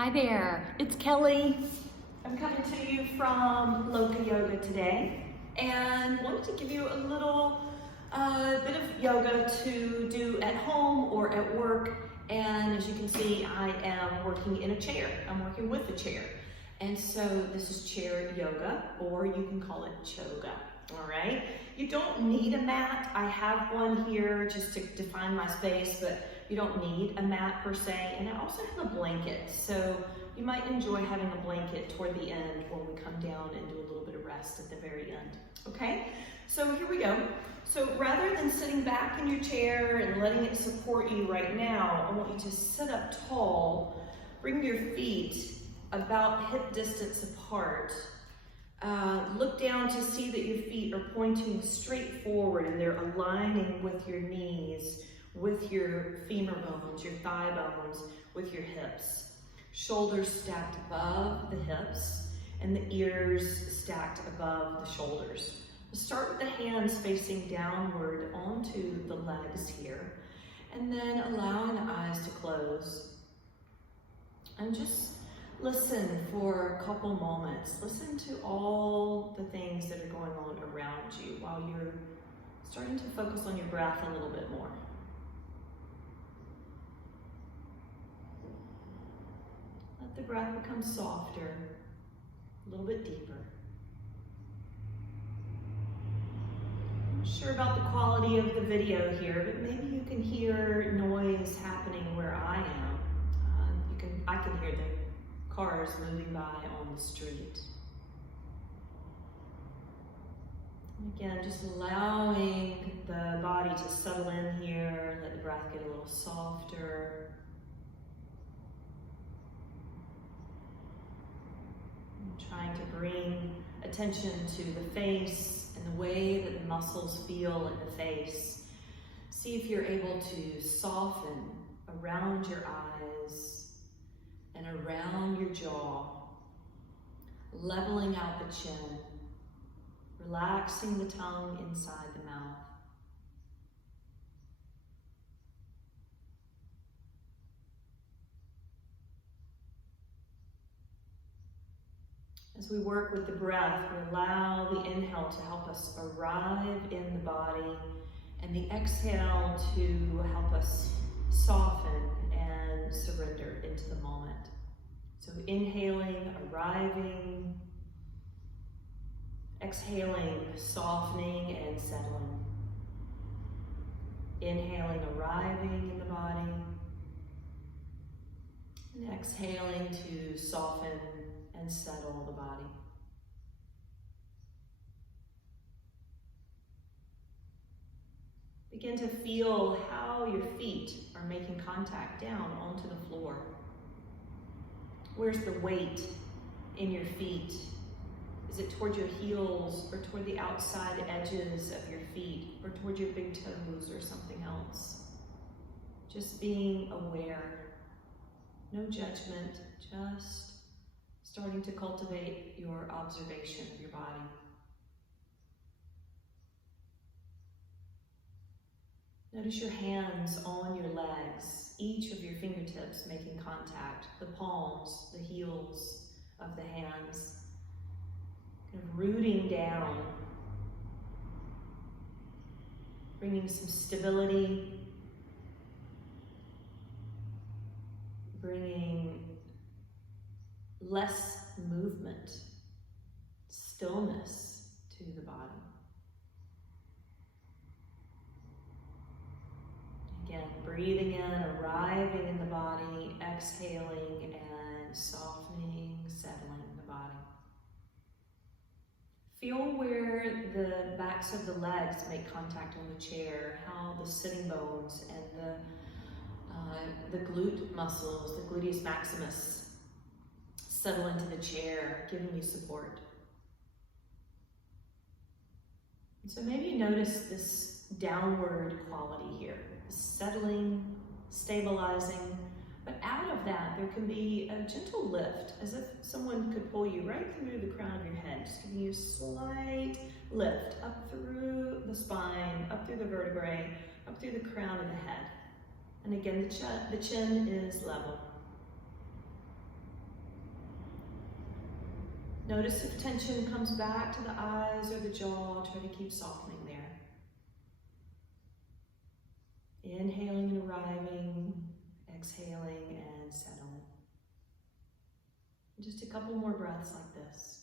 Hi there, it's Kelly. I'm coming to you from Lokah Yoga today and wanted to give you a little bit of yoga to do at home or at work. And as you can see, I am working in a chair. I'm working with a chair. And so this is chair yoga, or you can call it choga, all right? You don't need a mat. I have one here just to define my space, but you don't need a mat per se. And I also have a blanket. So you might enjoy having a blanket toward the end when we come down and do a little bit of rest at the very end, okay? So here we go. So rather than sitting back in your chair and letting it support you right now, I want you to sit up tall, bring your feet about hip distance apart. Look down to see that your feet are pointing straight forward and they're aligning with your knees, with your femur bones, your thigh bones, with your hips. Shoulders stacked above the hips and the ears stacked above the shoulders. Start with the hands facing downward onto the legs here, and then allowing the eyes to close. And just listen for a couple moments. Listen to all the things that are going on around you while you're starting to focus on your breath a little bit more. Let the breath become softer, a little bit deeper. I'm not sure about the quality of the video here, but maybe you can hear noise happening where I am. I can hear the cars moving by on the street. And again, just allowing the body to settle in here, let the breath get a little softer. And trying to bring attention to the face and the way that the muscles feel in the face. See if you're able to soften around your eyes and around your jaw, leveling out the chin, relaxing the tongue inside the mouth. As we work with the breath, we allow the inhale to help us arrive in the body and the exhale to help us soften and surrender into the moment. So inhaling, arriving, exhaling, softening and settling. Inhaling, arriving in the body, and exhaling to soften and settle the body. Begin to feel how your feet are making contact down onto the floor. Where's the weight in your feet? Is it toward your heels or toward the outside edges of your feet or toward your big toes or something else? Just being aware. No judgment, just starting to cultivate your observation of your body. Notice your hands on your legs, each of your fingertips making contact, the palms, the heels of the hands, kind of rooting down, bringing some stability, bringing less movement, stillness to the body. Again, breathing in, arriving in the body, exhaling and softening, settling the body. Feel where the backs of the legs make contact on the chair, how the sitting bones and the glute muscles, the gluteus maximus, settle into the chair, giving you support. And so maybe notice this downward quality here. Settling, stabilizing, but out of that there can be a gentle lift, as if someone could pull you right through the crown of your head, just giving you a slight lift up through the spine, up through the vertebrae, up through the crown of the head. And again, the chin is level. Notice if tension comes back to the eyes or the jaw. Try to keep softening there. Inhaling and arriving, exhaling and settling. Just a couple more breaths like this.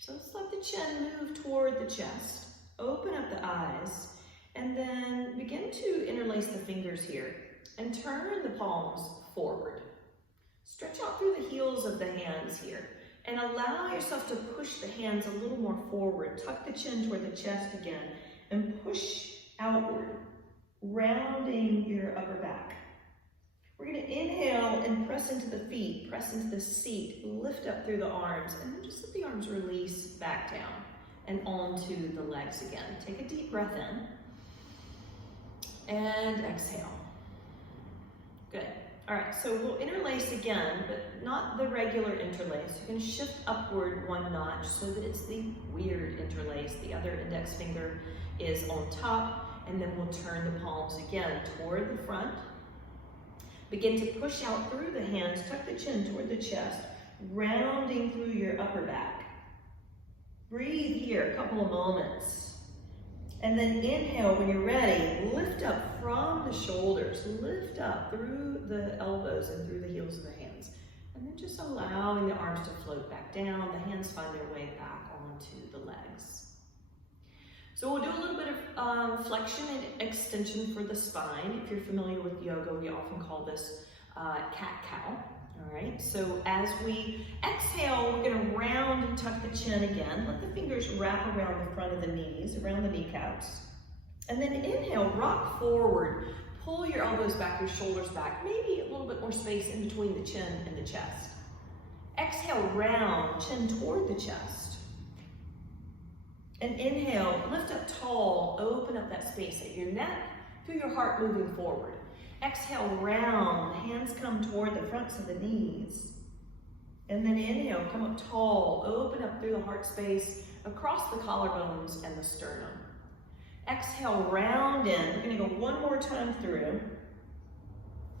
So let's let the chin move toward the chest. Open up the eyes and then begin to interlace the fingers here and turn the palms forward. Stretch out through the heels of the hands here and allow yourself to push the hands a little more forward. Tuck the chin toward the chest again and push outward, rounding your upper back. We're going to inhale and press into the feet, press into the seat, lift up through the arms, and then just let the arms release back down and onto the legs again. Take a deep breath in and exhale. Good. All right, so we'll interlace again, but not the regular interlace. You're going to shift upward one notch so that it's the weird interlace. The other index finger is on top, and then we'll turn the palms again toward the front. Begin to push out through the hands, tuck the chin toward the chest, rounding through your upper back. Breathe here a couple of moments. And then inhale when you're ready. Lift up from the shoulders. Lift up through the elbows and through the heels of the hands. And then just allowing the arms to float back down. The hands find their way back onto the legs. So we'll do a little bit of flexion and extension for the spine. If you're familiar with yoga, we often call this cat-cow. All right, so as we exhale, we're going to round and tuck the chin again. Let the fingers wrap around the front of the knees, around the kneecaps. And then inhale, rock forward. Pull your elbows back, your shoulders back. Maybe a little bit more space in between the chin and the chest. Exhale, round, chin toward the chest. And inhale, lift up tall, open up that space at your neck through your heart moving forward. Exhale, round, hands come toward the fronts of the knees. And then inhale, come up tall, open up through the heart space, across the collarbones and the sternum. Exhale, round in. We're gonna go one more time through.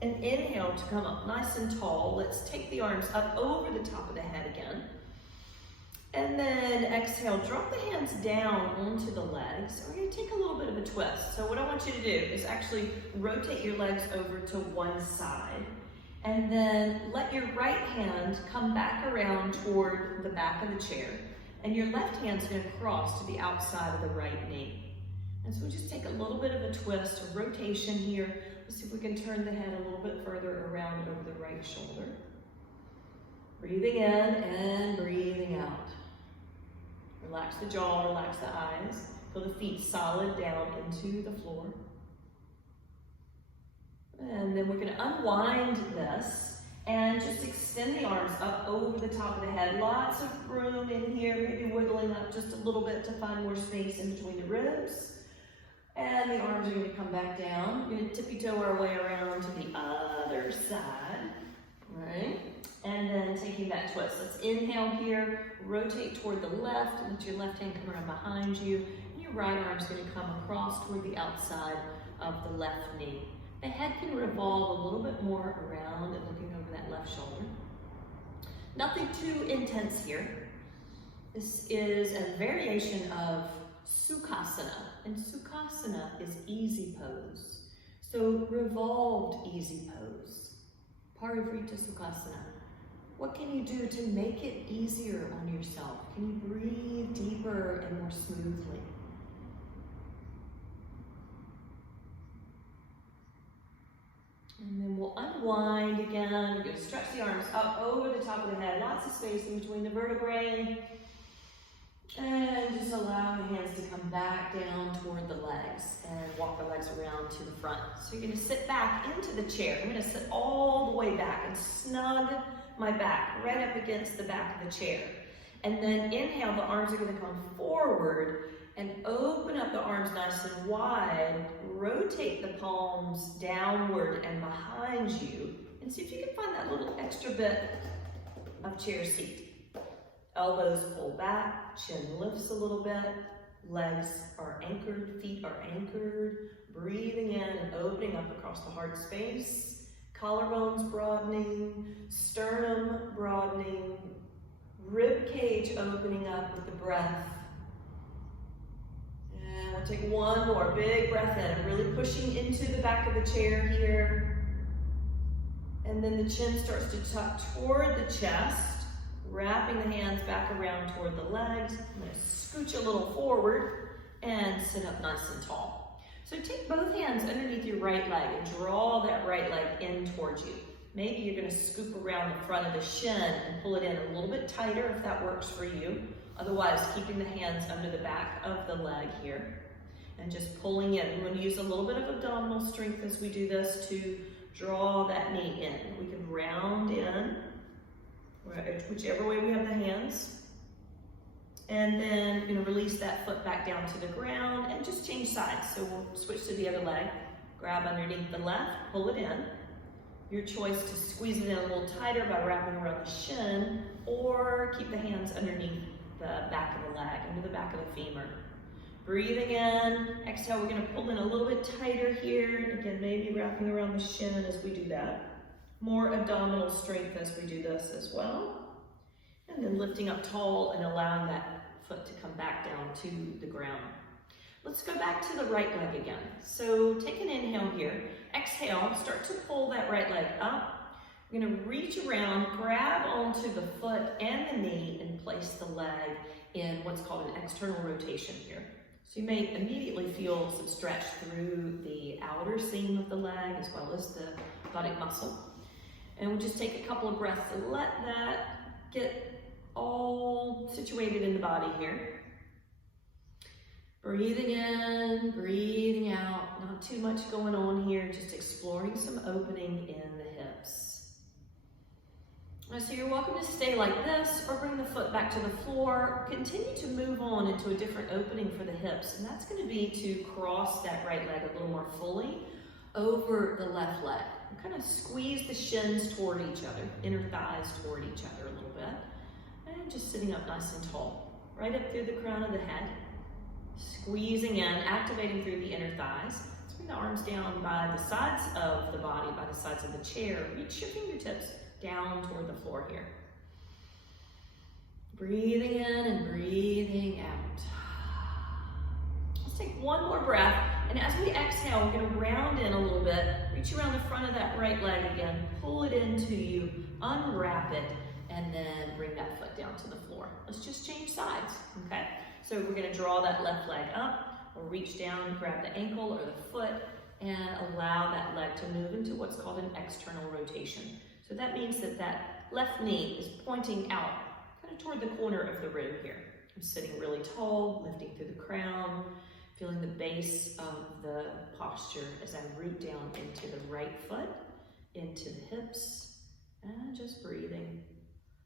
And inhale to come up nice and tall. Let's take the arms up over the top of the head again. And then exhale, drop the hands down onto the legs. We're going to take a little bit of a twist. So what I want you to do is actually rotate your legs over to one side. And then let your right hand come back around toward the back of the chair. And your left hand's going to cross to the outside of the right knee. And so we'll just take a little bit of a twist, a rotation here. Let's see if we can turn the head a little bit further around over the right shoulder. Breathing in and breathing out. Relax the jaw, relax the eyes. Feel the feet solid down into the floor. And then we're going to unwind this and just extend the arms up over the top of the head. Lots of room in here, maybe wiggling up just a little bit to find more space in between the ribs. And the arms are going to come back down. We're going to tippy-toe our way around to the other side. Right? And then taking that twist. Let's inhale here, rotate toward the left, and let your left hand come around behind you. And your right arm's going to come across toward the outside of the left knee. The head can revolve a little bit more around and looking over that left shoulder. Nothing too intense here. This is a variation of Sukhasana, and Sukhasana is easy pose. So revolved easy pose, Parivrita Sukhasana. What can you do to make it easier on yourself? Can you breathe deeper and more smoothly? And then we'll unwind again. We're going to stretch the arms up over the top of the head. Lots of space in between the vertebrae. And just allow the hands to come back down toward the legs and walk the legs around to the front. So you're going to sit back into the chair. I'm going to sit all the way back and snug my back right up against the back of the chair. And then inhale, the arms are going to come forward and open up the arms nice and wide. Rotate the palms downward and behind you. And see if you can find that little extra bit of chair seat. Elbows pull back, chin lifts a little bit. Legs are anchored, feet are anchored. Breathing in and opening up across the heart space. Collarbones broadening, sternum broadening, rib cage opening up with the breath. And we'll take one more big breath in, really pushing into the back of the chair here. And then the chin starts to tuck toward the chest, wrapping the hands back around toward the legs. I'm going to scooch a little forward and sit up nice and tall. So take both hands underneath your right leg and draw that right leg in towards you. Maybe you're going to scoop around the front of the shin and pull it in a little bit tighter if that works for you. Otherwise, keeping the hands under the back of the leg here and just pulling in. We're going to use a little bit of abdominal strength as we do this to draw that knee in. We can round in, whichever way we have the hands. And then we're going to release that foot back down to the ground and just change sides. So we'll switch to the other leg. Grab underneath the left, pull it in. Your choice to squeeze it in a little tighter by wrapping around the shin, or keep the hands underneath the back of the leg, under the back of the femur. Breathing in, exhale, we're going to pull in a little bit tighter here. And again, maybe wrapping around the shin as we do that. More abdominal strength as we do this as well. And then lifting up tall and allowing that foot to come back down to the ground. Let's go back to the right leg again. So take an inhale here. Exhale, start to pull that right leg up. We're going to reach around, grab onto the foot and the knee, and place the leg in what's called an external rotation here. So you may immediately feel some stretch through the outer seam of the leg as well as the buttock muscle. And we'll just take a couple of breaths and let that get all situated in the body here. Breathing in, breathing out. Not too much going on here, just exploring some opening in the hips. So you're welcome to stay like this or bring the foot back to the floor. Continue to move on into a different opening for the hips, and that's going to be to cross that right leg a little more fully over the left leg. And kind of squeeze the shins toward each other, inner thighs toward each other a little bit. And just sitting up nice and tall, right up through the crown of the head. Squeezing in, activating through the inner thighs. Let's bring the arms down by the sides of the body, by the sides of the chair. Reach your fingertips down toward the floor here. Breathing in and breathing out. Let's take one more breath. And as we exhale, we're going to round in a little bit. Reach around the front of that right leg again. Pull it into you. Unwrap it. And then bring that foot down to the floor. Let's just change sides, okay? So we're going to draw that left leg up, or reach down, grab the ankle or the foot, and allow that leg to move into what's called an external rotation. So that means that that left knee is pointing out, kind of toward the corner of the rib here. I'm sitting really tall, lifting through the crown, feeling the base of the posture as I root down into the right foot, into the hips, and just breathing.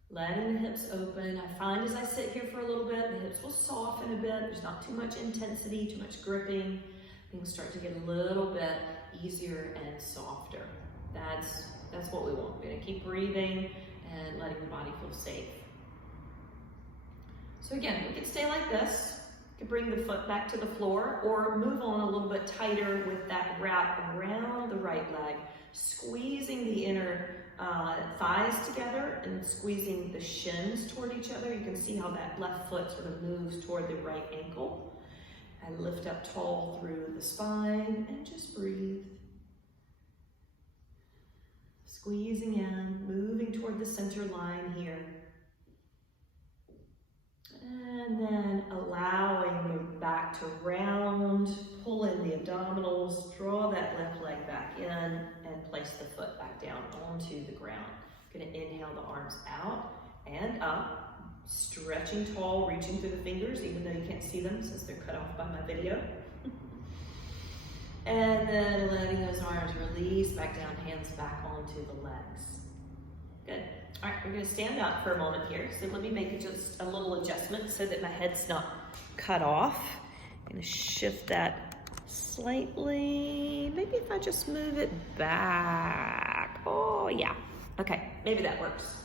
Letting the hips open. I find as I sit here for a little bit, the hips will soften a bit. There's not too much intensity, too much gripping. Things start to get a little bit easier and softer. That's what we want. We're going to keep breathing and letting the body feel safe. So again, we can stay like this. You can bring the foot back to the floor or move on a little bit tighter with that wrap around the right leg, squeezing the inner thighs together and squeezing the shins toward each other. You can see how that left foot sort of moves toward the right ankle. I lift up tall through the spine and just breathe. Squeezing in, moving toward the center line here. And then allowing the back to round, pull in the abdominals, draw that left leg back in, and place the foot back down onto the ground. I'm going to inhale the arms out and up, stretching tall, reaching through the fingers, even though you can't see them since they're cut off by my video. And then letting those arms release back down, hands back onto the legs. Good. All right, we're going to stand up for a moment here. So let me make just a little adjustment so that my head's not cut off. I'm going to shift that slightly. Maybe if I just move it back. Oh, yeah. Okay, maybe that works.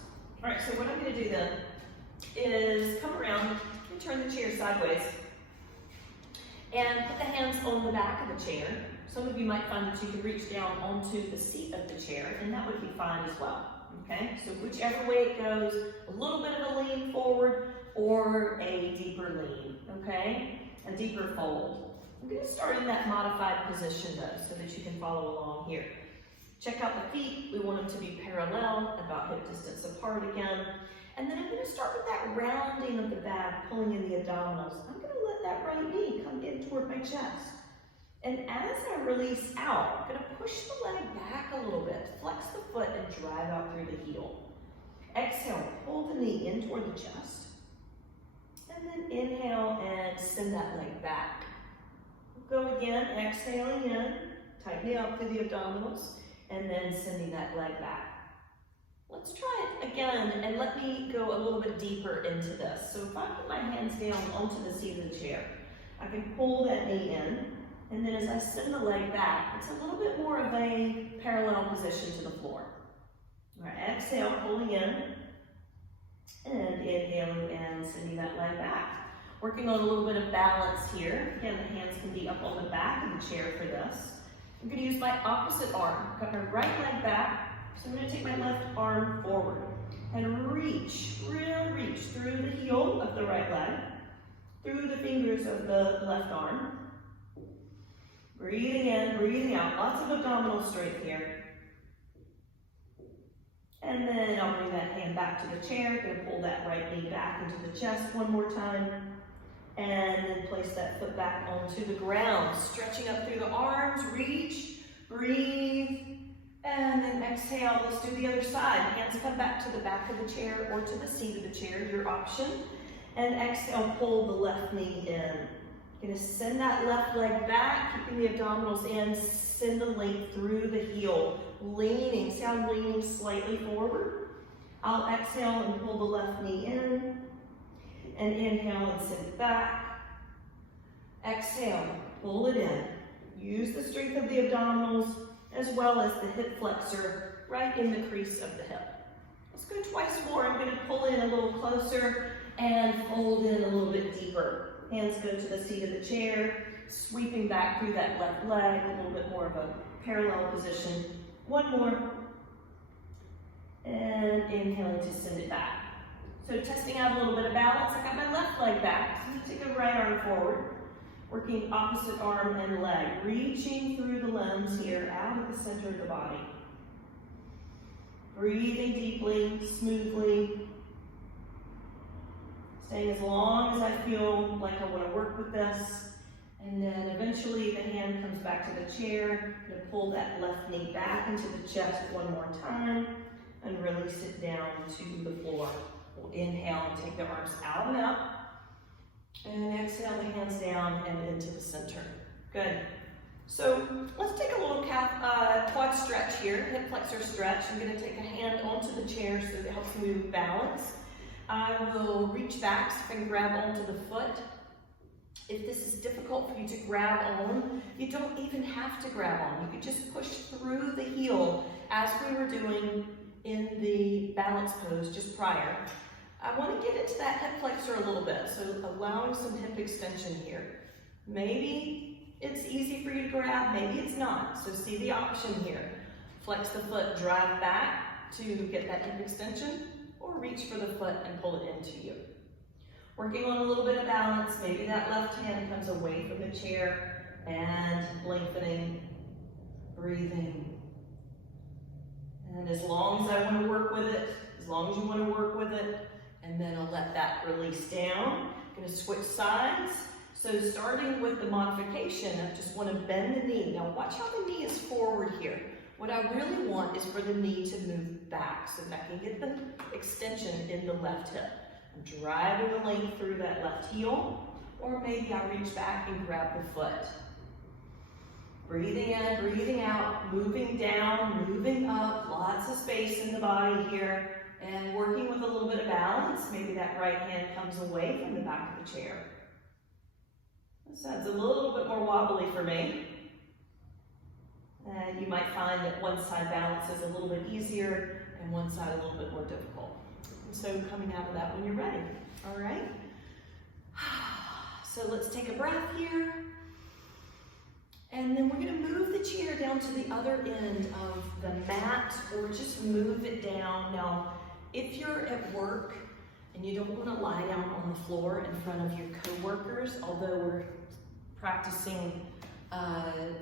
All right, so what I'm going to do then is come around and turn the chair sideways. And put the hands on the back of the chair. Some of you might find that you can reach down onto the seat of the chair, and that would be fine as well. Okay, so whichever way it goes, a little bit of a lean forward or a deeper lean, okay? A deeper fold. I'm going to start in that modified position though, so that you can follow along here. Check out the feet. We want them to be parallel, about hip distance apart again. And then I'm going to start with that rounding of the back, pulling in the abdominals. I'm going to let that right knee come in toward my chest. And as I release out, I'm going to push the leg back a little bit, flex the foot and drive out through the heel. Exhale, pull the knee in toward the chest. And then inhale and send that leg back. Go again, exhaling in, tightening up through the abdominals, and then sending that leg back. Let's try it again, and let me go a little bit deeper into this. So if I put my hands down onto the seat of the chair, I can pull that knee in, and then as I send the leg back, it's a little bit more of a parallel position to the floor. All right, exhale, pulling in, and inhaling and sending that leg back. Working on a little bit of balance here. Again, the hands can be up on the back of the chair for this. I'm going to use my opposite arm. Got my right leg back, so I'm going to take my left arm forward and reach, really reach through the heel of the right leg, through the fingers of the left arm. Breathing in, breathing out, lots of abdominal strength here. And then I'll bring that hand back to the chair, gonna pull that right knee back into the chest one more time. And then place that foot back onto the ground, stretching up through the arms, reach, breathe, and then exhale. Let's do the other side. Hands come back to the back of the chair or to the seat of the chair, your option. And exhale, pull the left knee in. Gonna send that left leg back, keeping the abdominals in, send the length through the heel, leaning, see how I'm leaning slightly forward? I'll exhale and pull the left knee in, and inhale and send it back. Exhale, pull it in. Use the strength of the abdominals as well as the hip flexor right in the crease of the hip. Let's go twice more. I'm gonna pull in a little closer and fold in a little bit deeper. Hands go to the seat of the chair, sweeping back through that left leg, a little bit more of a parallel position. One more. And inhaling to send it back. So testing out a little bit of balance. I got my left leg back. So I'm going to take the right arm forward, working opposite arm and leg, reaching through the limbs here, out of the center of the body. Breathing deeply, smoothly. Staying as long as I feel like I want to work with this. And then eventually the hand comes back to the chair. I'm going to pull that left knee back into the chest one more time and release it down to the floor. We'll inhale and take the arms out and up. And exhale the hands down and into the center. Good. So let's take a little quad stretch here, hip flexor stretch. I'm going to take a hand onto the chair so that it helps me move balance. I will reach back so I can grab onto the foot. If this is difficult for you to grab on, you don't even have to grab on. You could just push through the heel as we were doing in the balance pose just prior. I want to get into that hip flexor a little bit, so allowing some hip extension here. Maybe it's easy for you to grab, maybe it's not. So see the option here. Flex the foot, drive back to get that hip extension, or reach for the foot and pull it into you. Working on a little bit of balance, maybe that left hand comes away from the chair and lengthening, breathing. And as long as I want to work with it, as long as you want to work with it, and then I'll let that release down. I'm going to switch sides. So starting with the modification, I just want to bend the knee. Now watch how the knee is forward here. What I really want is for the knee to move back so that I can get the extension in the left hip. I'm driving the length through that left heel, or maybe I reach back and grab the foot. Breathing in, breathing out, moving down, moving up, lots of space in the body here, and working with a little bit of balance. Maybe that right hand comes away from the back of the chair. This sounds a little bit more wobbly for me. And you might find that one side balance is a little bit easier and one side a little bit more difficult. And so coming out of that when you're ready, all right? So let's take a breath here. And then we're going to move the chair down to the other end of the mat, or just move it down. Now, if you're at work and you don't want to lie down on the floor in front of your coworkers, although we're practicing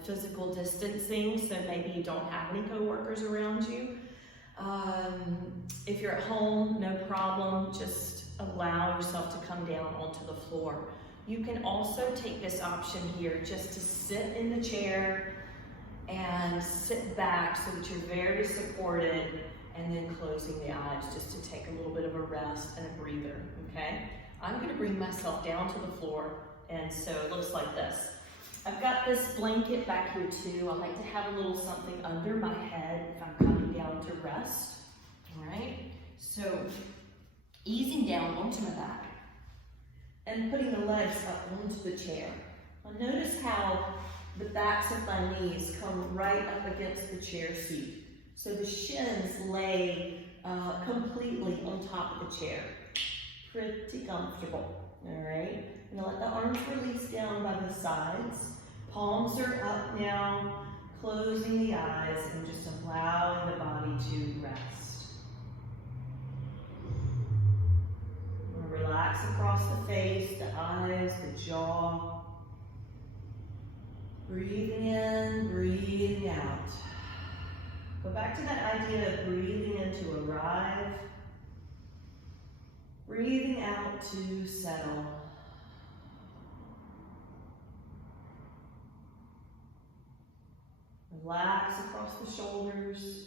physical distancing, so maybe you don't have any coworkers around you. If you're at home, no problem, just allow yourself to come down onto the floor. You can also take this option here just to sit in the chair and sit back so that you're very supported, and then closing the eyes just to take a little bit of a rest and a breather, okay? I'm gonna bring myself down to the floor, and so it looks like this. I've got this blanket back here too. I like to have a little something under my head if I'm coming down to rest, all right? So easing down onto my back and putting the legs up onto the chair. Now notice how the backs of my knees come right up against the chair seat. So the shins lay completely on top of the chair. Pretty comfortable, all right? Now let the arms release down by the sides. Palms are up now, closing the eyes and just allowing the body to rest. Relax across the face, the eyes, the jaw. Breathing in, breathing out. Go back to that idea of breathing in to arrive. Breathing out to settle. Relax across the shoulders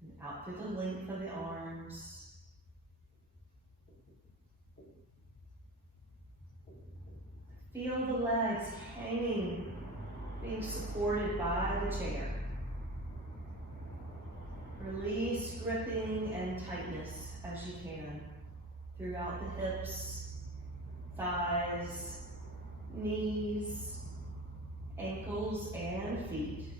and out through the length of the arms. Feel the legs hanging, being supported by the chair. Release gripping and tightness as you can throughout the hips, thighs, knees, ankles, and feet.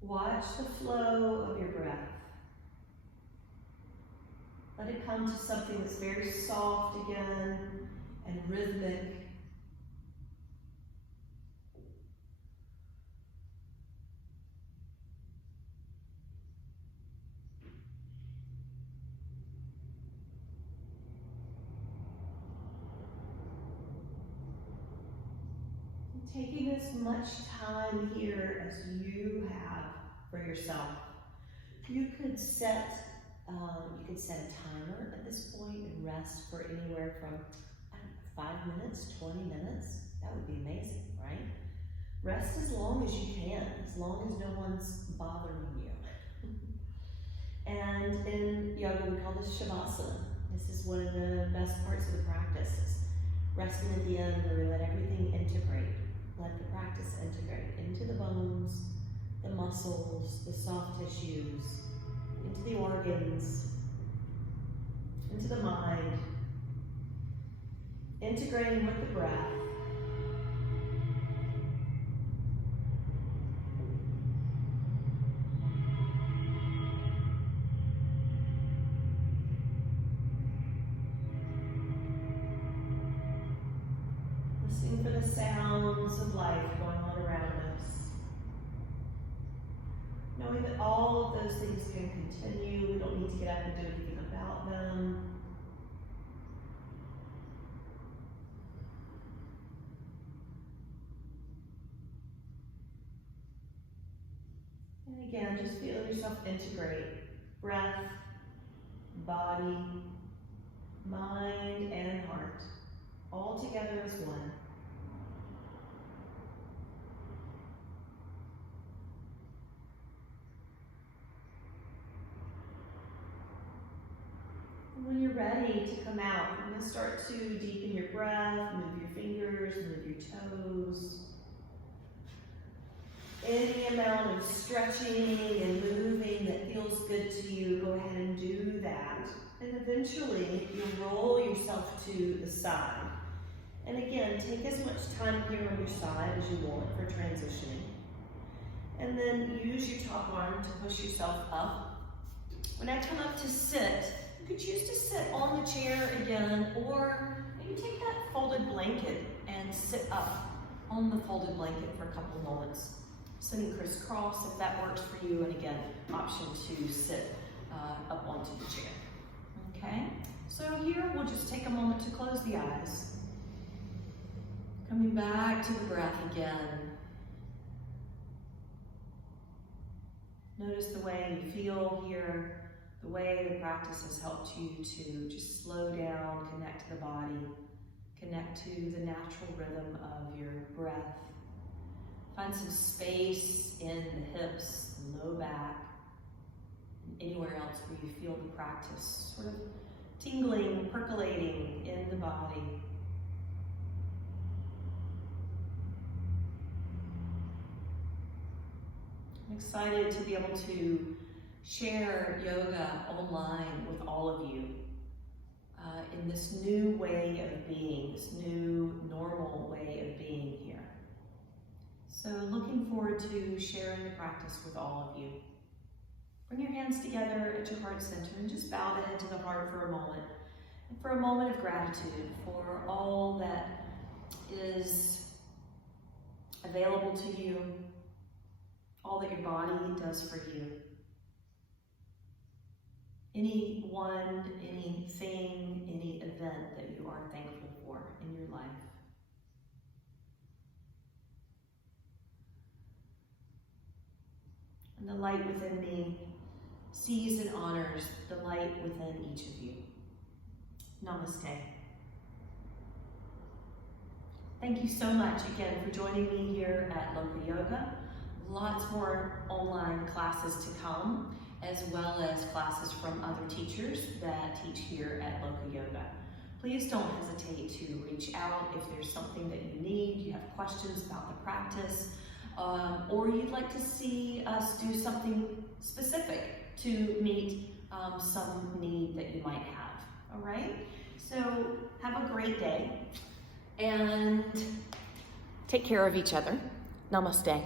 Watch the flow of your breath. Let it come to something that's very soft again and rhythmic. Taking as much time here as you have for yourself. You could set a timer at this point and rest for anywhere from 5 minutes, 20 minutes. That would be amazing, right? Rest as long as you can, as long as no one's bothering you. And in yoga, we call this shavasana. This is one of the best parts of the practice. Is resting at the end where we let everything integrate. Let the practice integrate into the bones, the muscles, the soft tissues, into the organs, into the mind, integrating with the breath. Listening for the sounds of life going on around us. Knowing that all of those things can continue. We don't need to get up and do anything about them. And again, just feeling yourself integrate. Breath, body, mind, and heart. All together as one. And when you're ready to come out, you're going to start to deepen your breath, move your fingers, move your toes. Any amount of stretching and moving that feels good to you, go ahead and do that. And eventually, you'll roll yourself to the side. And again, take as much time here on your side as you want for transitioning. and then use your top arm to push yourself up. When I come up to sit, you could choose to sit on the chair again, or maybe take that folded blanket and sit up on the folded blanket for a couple of moments. Sitting crisscross if that works for you, and again, option to sit up onto the chair. Okay, so here we'll just take a moment to close the eyes. Coming back to the breath again. Notice the way you feel here, the way the practice has helped you to just slow down, connect to the body, connect to the natural rhythm of your breath. Find some space in the hips, the low back, and anywhere else where you feel the practice sort of tingling, percolating in the body. I'm excited to be able to share yoga online with all of you in this new way of being, this new normal way of being here. So looking forward to sharing the practice with all of you. Bring your hands together at your heart center and just bow the head to the heart for a moment. And for a moment of gratitude for all that is available to you, all that your body does for you. Anyone, anything, any event that you are thankful for in your life. And the light within me sees and honors the light within each of you. Namaste. Thank you so much again for joining me here at Lokah Yoga. Lots more online classes to come, as well as classes from other teachers that teach here at Lokah Yoga. Please don't hesitate to reach out if there's something that you need, you have questions about the practice, or you'd like to see us do something specific to meet some need that you might have, all right? So have a great day and take care of each other. Namaste.